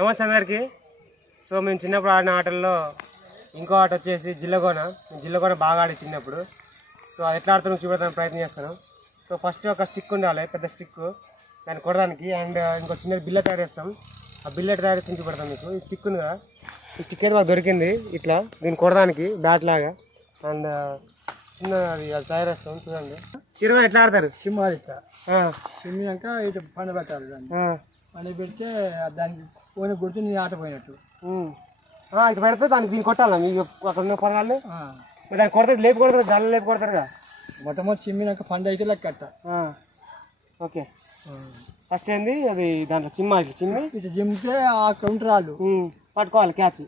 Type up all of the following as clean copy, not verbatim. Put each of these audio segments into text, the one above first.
నమస్తే అందరికీ. సో మేము చిన్నప్పుడు ఆడిన ఆటల్లో ఇంకో ఆట వచ్చేసి జిల్లగోన బాగా ఆడి చిన్నప్పుడు. సో అది ఎట్లా ఆడుతాను చూడడానికి ప్రయత్నం చేస్తాను. సో ఫస్ట్ ఒక స్టిక్ ఉండాలి, పెద్ద స్టిక్, దాన్ని కొడడానికి. అండ్ ఇంకో చిన్న బిల్ల తయారు చేస్తాం. ఆ బిల్ల తయారు చేసి చూపెడతాం మీకు. ఈ స్టిక్ ఉంది కదా, ఈ స్టిక్ అయితే మాకు దొరికింది ఇట్లా, దీన్ని కొడడానికి బ్యాట్ లాగా. అండ్ చిన్న అది తయారు చేస్తాం చూడండి. చిరుమ ఎట్లా ఆడతారు? సిమ్మాలి సిమ్మినాక ఇటు పండు పెట్టాలి, దాన్ని పండు పెడితే దానికి పోయిన గుర్తు నీ ఆట పోయినట్టు. ఇటు పెడితే దానికి దీన్ని కొట్టాలా మీకు అక్కడ ఉన్న పొరగాళ్ళు? దాన్ని కొడతారు, లేపు కొడతారు, దాన్ని లేపు కొడతారుగా. మొట్టమొదటి చిమ్మినాక పండు అయితే లెక్క. ఓకే, ఫస్ట్ ఏంది అది దాంట్లో చిమ్మాలి, చిమ్మి ఇటు చిమ్మితే ఆ కౌంటర్ వాళ్ళు పట్టుకోవాలి, క్యాచ్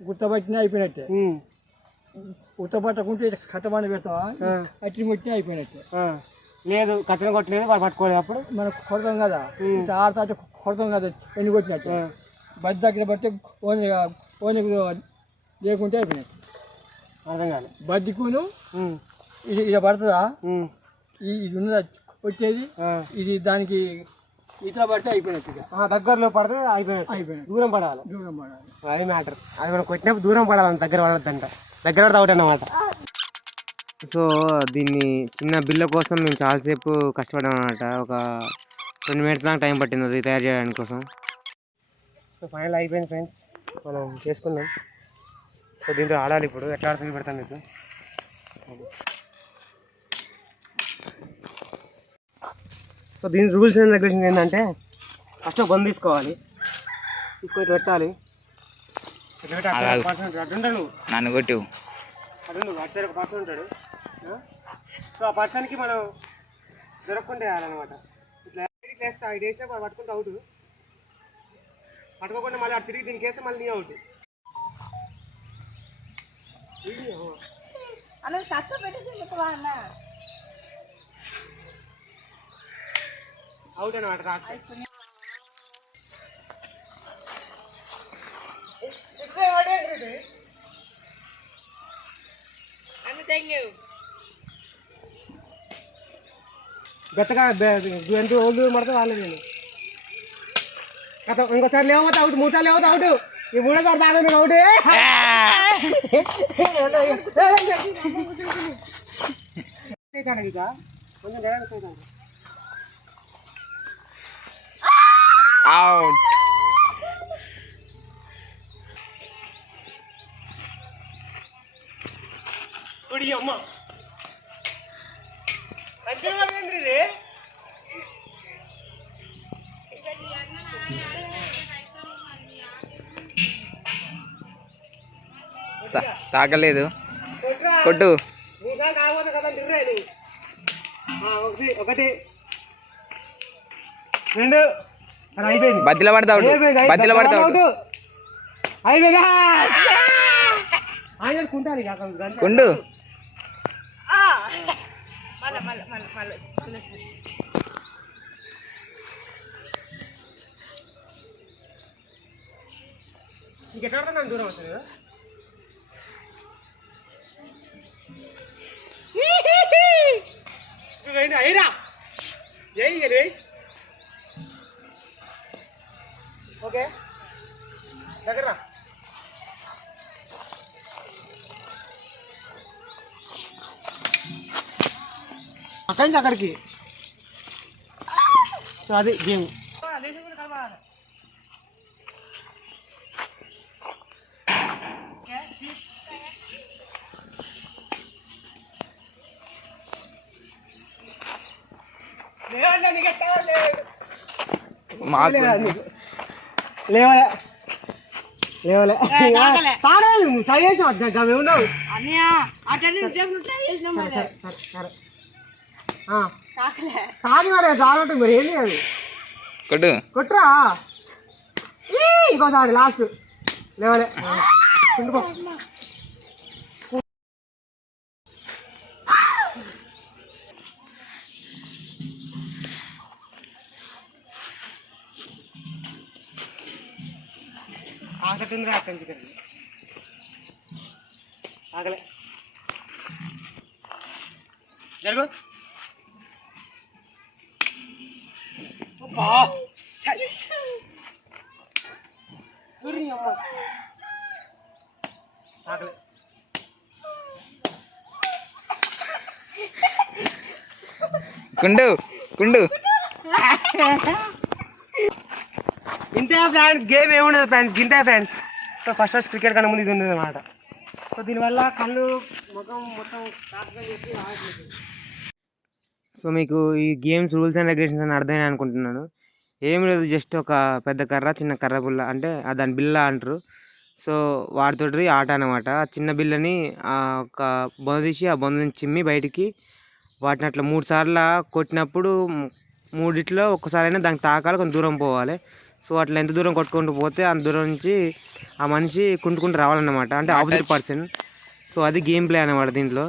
గుర్తపట్టినా అయిపోయినట్టే. ఉత్తపట్టకుంటే ఇటు కట్టమని పెడతావా, అట్టి ముట్టినా అయిపోయినట్టే. లేదు కట్టిన కొట్టలేదు, వాడు పట్టుకోలేదు. అప్పుడు మనం కొడతాం కదా, ఇటు ఆడతా కొడతాం కదా, ఎన్ని కొట్టినట్టు. బద్ద దగ్గర పడితే ఓని లేకుంటే అయిపోయినట్టు. అర్థం కాదు. బద్దికును ఇది ఇలా పడుతుందా, ఇది ఉన్నదా వచ్చేది, ఇది దానికి ఇట్లా పడితే అయిపోయినట్టు. దగ్గరలో పడితే అయిపోయినట్టు. దూరం పడాలి. అది మ్యాటర్. అది మనం కొట్టినప్పుడు దూరం పడాలి, దగ్గర పడద్దంట. దగ్గర పడితే అవుట్ అన్నమాట. సో దీన్ని చిన్న బిల్ల కోసం మేము చాలాసేపు కష్టపడ్డాం అన్నమాట. ఒక 20 minutes దాకా టైం పట్టింది అది తయారు చేయడానికి కోసం. సో ఫైనల్ అయిపోయింది ఫ్రెండ్స్, మనం చేసుకున్నాం. సో దీంతో ఆడాలి. ఇప్పుడు ఎట్లా ఆడుతుంది పెడతాను మీకు. సో దీని రూల్స్ అండ్ రెగ్యులేషన్ ఏంటంటే, ఫస్ట్ ఒక బంద్ తీసుకొని పెట్టాలి. నన్ను కొట్టు అటు సైడ్ ఒక పర్సన్ ఉంటాడు. సో ఆ పర్సన్కి మనం దొరకకుండా వేయాలన్నమాట. ఇట్లా వేస్తా, ఇది వేసినా పట్టుకుంటే అవుట్, పట్టుకోకుండా మళ్ళీ అటు తిరిగి దీనికి వేస్తే మళ్ళీ నీ అవుట్. అవుట్ అన్నమాట. గతగా ఎంత ఓళ్ళు పడితే వాళ్ళు నేను ఇంకోసారి లేకపోతే అవుట్, 3 సార్లు లేకపోతే అవుట్. ఈ 3వ సారి దాకా మీరు అవుట్. కొంచెం డైరెక్ట్ అవుతాను. అవుట్. అమ్మ దగ్గర పడింది ఇది. తాకలేదు, కొట్టు. కాకపోతే కదండి. 1 2 అయిపోయింది. బద్దెల పడతావు, బద్దెల పడతావు. అయిపోయిందా? ఆయన కుంటాను కుండు. ఇంకెట్లా పడుతుంది నన్ను దూరం వస్తుంది కదా. అయిరా ఓకే దగ్గర అక్కడి నుంచి అక్కడికి. సో అది గేమ్. లేవలే లేవలే కానీ మరి చాలంటుంది మరి. ఏంటి అది? కొట్టు, కొట్టురా. ఇంకోసారి లాస్ట్ లేవలే. కుంటుకో. ఆకటింది అక్కడి ఆకలే జరుగు. కుండు కుండు ఇంతే ఫ్రెండ్స్, గేమ్ ఏముండదు ఫ్రెండ్స్, గింతే ఫ్రెండ్స్. సో ఫస్ట్ క్రికెట్ కన్నా ముందు ఇది ఉండదు అనమాట. సో దీనివల్ల కళ్ళు ముఖం మొత్తం సో మీకు ఈ గేమ్స్ రూల్స్ అండ్ రెగ్యులేషన్స్ అని అర్థమైనా అనుకుంటున్నాను. ఏం లేదు, జస్ట్ ఒక పెద్ద కర్ర, చిన్న కర్ర బిల్ల, అంటే దాని బిల్ల అంటారు. సో వాటితోటి ఆట అనమాట. చిన్న బిల్లని ఒక బొంద తీసి ఆ బొందని చిమ్మి బయటికి వాటిని అట్లా 3 సార్లు కొట్టినప్పుడు 3 ఒక్కసారైనా దానికి తాకాలి, కొంచెం దూరం పోవాలి. సో అట్లా ఎంత దూరం కొట్టుకుంటూ పోతే అంత దూరం నుంచి ఆ మనిషి కుంటుకుంటూ రావాలన్నమాట, అంటే ఆపోజిట్ పర్సన్. సో అది గేమ్ ప్లే అనమాట దీంట్లో.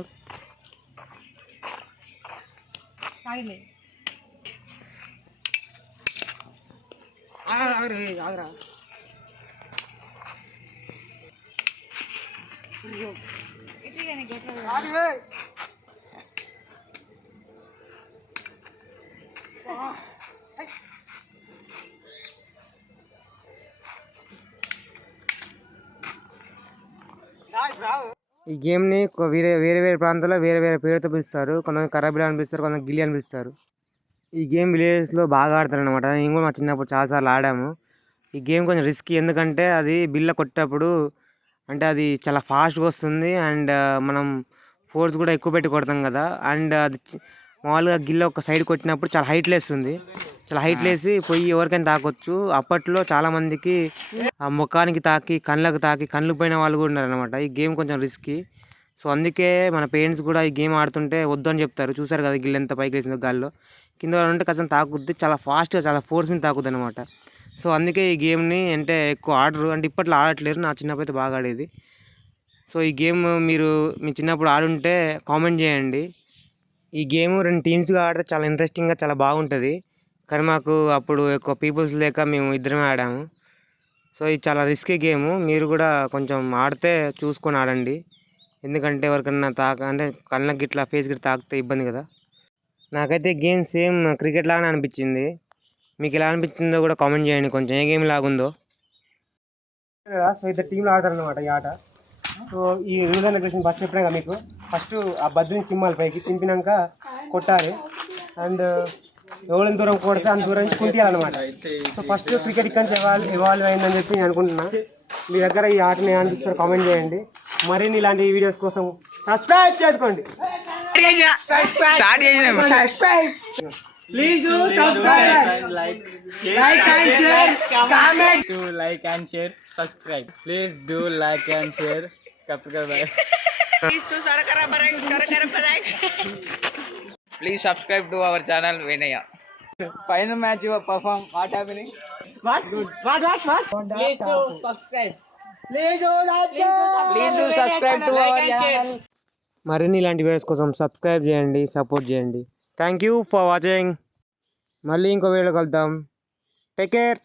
ఈ గేమ్ని వేరే వేరే ప్రాంతాల్లో వేరే వేరే పేరుతో పిలుస్తారు. కొంతమంది కర్రబిల్ల అని పిలుస్తారు, కొంతమంది గిల్లి అని పిలుస్తారు. ఈ గేమ్ విలేజెస్లో బాగా ఆడతారు అనమాట. నేను కూడా మా చిన్నప్పుడు చాలాసార్లు ఆడాము. ఈ గేమ్ కొంచెం రిస్కీ, ఎందుకంటే అది బిల్ల కొట్టేటప్పుడు అంటే అది చాలా ఫాస్ట్గా వస్తుంది. అండ్ మనం ఫోర్స్ కూడా ఎక్కువ పెట్టి కొడతాం కదా. అండ్ అది మామూలుగా గిల్ల ఒక సైడ్ కొట్టినప్పుడు చాలా హైట్ లేస్తుంది, చాలా హైట్ లేసి పోయి ఎవరికైనా తాకొచ్చు. అప్పట్లో చాలామందికి ఆ ముఖానికి తాకి కళ్ళకు తాకి కళ్ళు పోయిన వాళ్ళు కూడా ఉన్నారనమాట. ఈ గేమ్ కొంచెం రిస్కీ. సో అందుకే మన పేరెంట్స్ కూడా ఈ గేమ్ ఆడుతుంటే వద్దు అని చెప్తారు. చూసారు కదా గిల్ల ఎంత పైకి వేసిందో గాల్లో, కింద ఉంటే కాస్త తాకుద్ది, చాలా ఫాస్ట్గా చాలా ఫోర్స్ మీద తాకుద్ది అనమాట. సో అందుకే ఈ గేమ్ని అంటే ఎక్కువ ఆడరు, అంటే ఇప్పట్లో ఆడట్లేరు. నా చిన్నప్పుడు అయితే బాగా ఆడేది. సో ఈ గేమ్ మీరు మీ చిన్నప్పుడు ఆడుంటే కామెంట్ చేయండి. ఈ గేమ్ 2 టీమ్స్గా ఆడితే చాలా ఇంట్రెస్టింగ్గా చాలా బాగుంటుంది. కానీ మాకు అప్పుడు ఎక్కువ పీపుల్స్ లేక మేము ఇద్దరమే ఆడాము. సో ఇది చాలా రిస్కీ గేము. మీరు కూడా కొంచెం ఆడితే చూసుకొని ఆడండి, ఎందుకంటే ఎవరికన్నా అంటే కళ్ళకి గిట్లా ఫేస్ గిట్లా తాకితే ఇబ్బంది కదా. నాకైతే గేమ్ సేమ్ క్రికెట్ లాగానే అనిపించింది. మీకు ఎలా అనిపించిందో కూడా కామెంట్ చేయండి కొంచెం, ఏ గేమ్ లాగుందో. సో ఇద్దరు టీంలో ఆడతారనమాట ఈ ఆట. సో ఈ రూల్ అండ్ రెగ్యులేషన్ ఫస్ట్ చెప్పినా కదా మీకు. ఫస్ట్ ఆ బద్దుని చిమ్మాలి, పైకి చింపినాక కొట్టాలి. అండ్ ఎవరిని దూరం కొడితే అంత దూరం నుంచి కుంటియాలన్నమాట. సో ఫస్ట్ క్రికెట్ ఇక్కడి నుంచి ఎవాల్వ్ అయిందని చెప్పి నేను అనుకుంటున్నా. మీ దగ్గర ఈ ఆటని ఏమనిపిస్తారో కామెంట్ చేయండి. మరిన్ని ఇలాంటి వీడియోస్ కోసం సబ్స్క్రైబ్ చేసుకోండి. Please do subscribe, like and share, comment. To like and share, subscribe. Please do like and share, subscribe. Please subscribe to our channel Vinaya. Final match you perform. What happening? What? Please do subscribe. Please do subscribe to our channel. మరిన్ని ఇలాంటి videos కోసం subscribe చేయండి, support చేయండి. Thank you for watching. మళ్ళీ ఇంకో video కలుద్దాం. Take care.